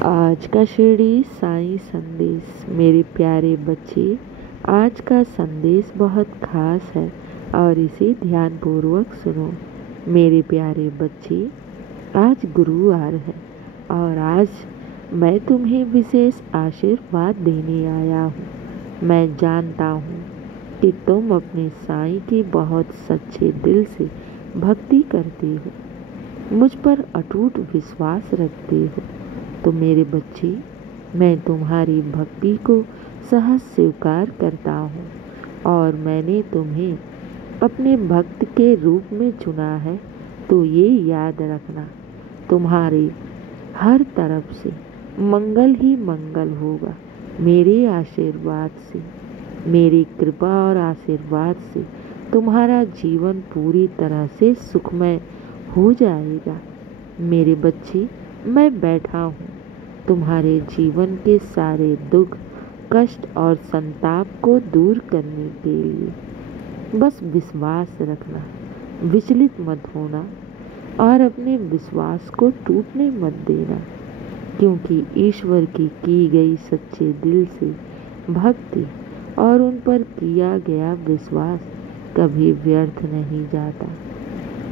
आज का शिरडी साईं संदेश। मेरे प्यारे बच्चे, आज का संदेश बहुत खास है और इसे ध्यानपूर्वक सुनो। मेरे प्यारे बच्चे, आज गुरुवार है और आज मैं तुम्हें विशेष आशीर्वाद देने आया हूँ। मैं जानता हूँ कि तुम अपने साईं की बहुत सच्चे दिल से भक्ति करते हो, मुझ पर अटूट विश्वास रखते हो। तो मेरे बच्चे, मैं तुम्हारी भक्ति को सहज स्वीकार करता हूँ और मैंने तुम्हें अपने भक्त के रूप में चुना है। तो ये याद रखना, तुम्हारे हर तरफ से मंगल ही मंगल होगा। मेरे आशीर्वाद से, मेरी कृपा और आशीर्वाद से तुम्हारा जीवन पूरी तरह से सुखमय हो जाएगा। मेरे बच्चे, मैं बैठा हूँ तुम्हारे जीवन के सारे दुख, कष्ट और संताप को दूर करने के लिए। बस विश्वास रखना, विचलित मत होना और अपने विश्वास को टूटने मत देना, क्योंकि ईश्वर की गई सच्चे दिल से भक्ति और उन पर किया गया विश्वास कभी व्यर्थ नहीं जाता।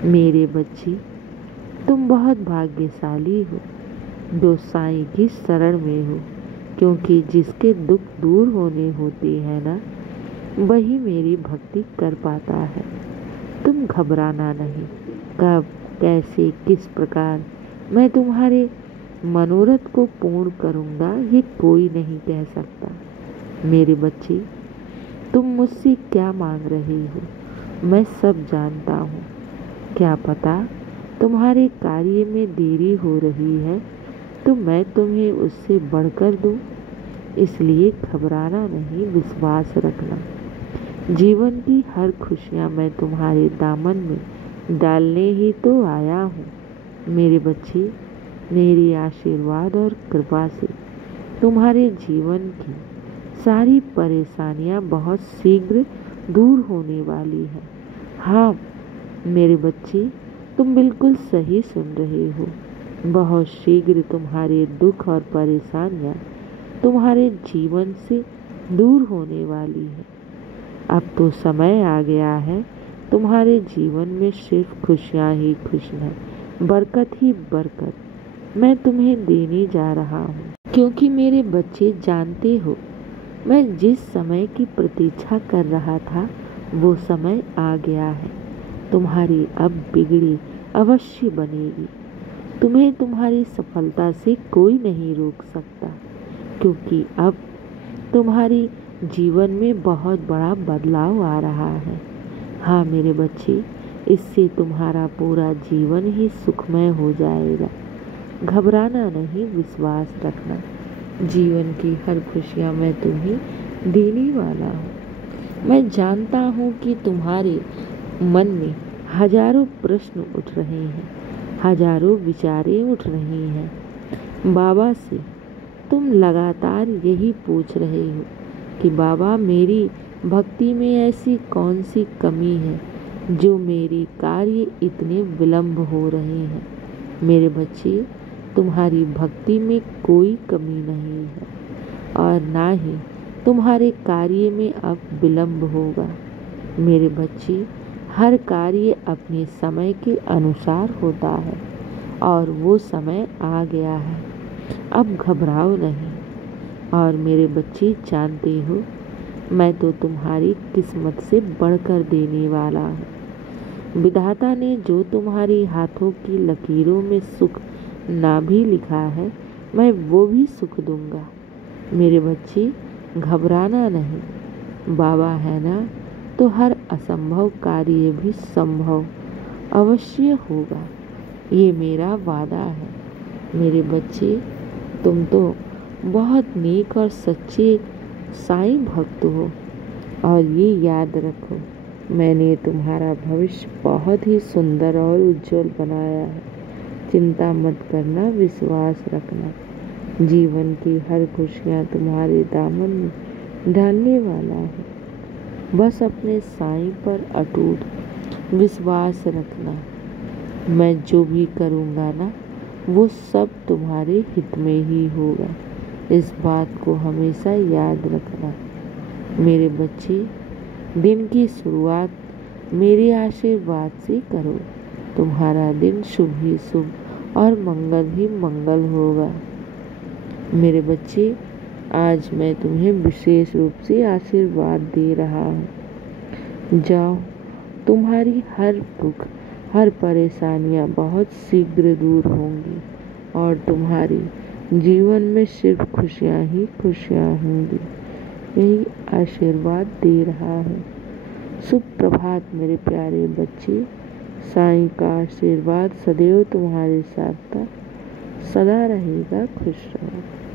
मेरे बच्चे, तुम बहुत भाग्यशाली हो जो साईं की शरण में हो, क्योंकि जिसके दुख दूर होने होते हैं ना, वही मेरी भक्ति कर पाता है। तुम घबराना नहीं। कब, कैसे, किस प्रकार मैं तुम्हारे मनोरथ को पूर्ण करूँगा, ये कोई नहीं कह सकता। मेरे बच्चे, तुम मुझसे क्या मांग रहे हो, मैं सब जानता हूँ। क्या पता तुम्हारे कार्य में देरी हो रही है, तो मैं तुम्हें उससे बढ़कर दूं। इसलिए घबराना नहीं, विश्वास रखना। जीवन की हर खुशियाँ मैं तुम्हारे दामन में डालने ही तो आया हूँ। मेरे बच्चे, मेरी आशीर्वाद और कृपा से तुम्हारे जीवन की सारी परेशानियाँ बहुत शीघ्र दूर होने वाली हैं। हाँ मेरे बच्चे, तुम बिल्कुल सही सुन रहे हो। बहुत शीघ्र तुम्हारे दुख और परेशानियाँ तुम्हारे जीवन से दूर होने वाली है। अब तो समय आ गया है, तुम्हारे जीवन में सिर्फ खुशियाँ ही खुशियाँ, बरकत ही बरकत मैं तुम्हें देने जा रहा हूँ। क्योंकि मेरे बच्चे, जानते हो मैं जिस समय की प्रतीक्षा कर रहा था वो समय आ गया है। तुम्हारी अब बिगड़ी अवश्य बनेगी। तुम्हें तुम्हारी सफलता से कोई नहीं रोक सकता, क्योंकि अब तुम्हारी जीवन में बहुत बड़ा बदलाव आ रहा है। हाँ मेरे बच्चे, इससे तुम्हारा पूरा जीवन ही सुखमय हो जाएगा। घबराना नहीं, विश्वास रखना। जीवन की हर खुशियाँ मैं तुम्हें देने वाला हूँ। मैं जानता हूँ कि तुम्हारे मन में हजारों प्रश्न उठ रहे हैं, हजारों विचारें उठ रही हैं। बाबा से तुम लगातार यही पूछ रहे हो कि बाबा, मेरी भक्ति में ऐसी कौन सी कमी है जो मेरी कार्य इतने विलंब हो रहे हैं। मेरे बच्चे, तुम्हारी भक्ति में कोई कमी नहीं है और ना ही तुम्हारे कार्य में अब विलंब होगा। मेरे बच्चे, हर कार्य अपने समय के अनुसार होता है और वो समय आ गया है। अब घबराओ नहीं। और मेरे बच्चे, जानते हो मैं तो तुम्हारी किस्मत से बढ़कर देने वाला हूँ। विधाता ने जो तुम्हारी हाथों की लकीरों में सुख ना भी लिखा है, मैं वो भी सुख दूंगा। मेरे बच्चे, घबराना नहीं। बाबा है ना, तो हर असंभव कार्य भी संभव अवश्य होगा। ये मेरा वादा है। मेरे बच्चे, तुम तो बहुत नेक और सच्चे साईं भक्त हो और ये याद रखो, मैंने तुम्हारा भविष्य बहुत ही सुंदर और उज्जवल बनाया है। चिंता मत करना, विश्वास रखना। जीवन की हर खुशियाँ तुम्हारे दामन में डालने वाला है। बस अपने साईं पर अटूट विश्वास रखना। मैं जो भी करूँगा ना, वो सब तुम्हारे हित में ही होगा। इस बात को हमेशा याद रखना। मेरे बच्चे, दिन की शुरुआत मेरे आशीर्वाद से करो। तुम्हारा दिन शुभ ही शुभ और मंगल ही मंगल होगा। मेरे बच्चे, आज मैं तुम्हें विशेष रूप से आशीर्वाद दे रहा हूँ। जाओ, तुम्हारी हर दुख, हर परेशानियाँ बहुत शीघ्र दूर होंगी और तुम्हारी जीवन में सिर्फ खुशियाँ ही खुशियाँ होंगी। यही आशीर्वाद दे रहा है। शुभ प्रभात मेरे प्यारे बच्चे। साईं का आशीर्वाद सदैव तुम्हारे साथ सदा रहेगा। खुश रहो।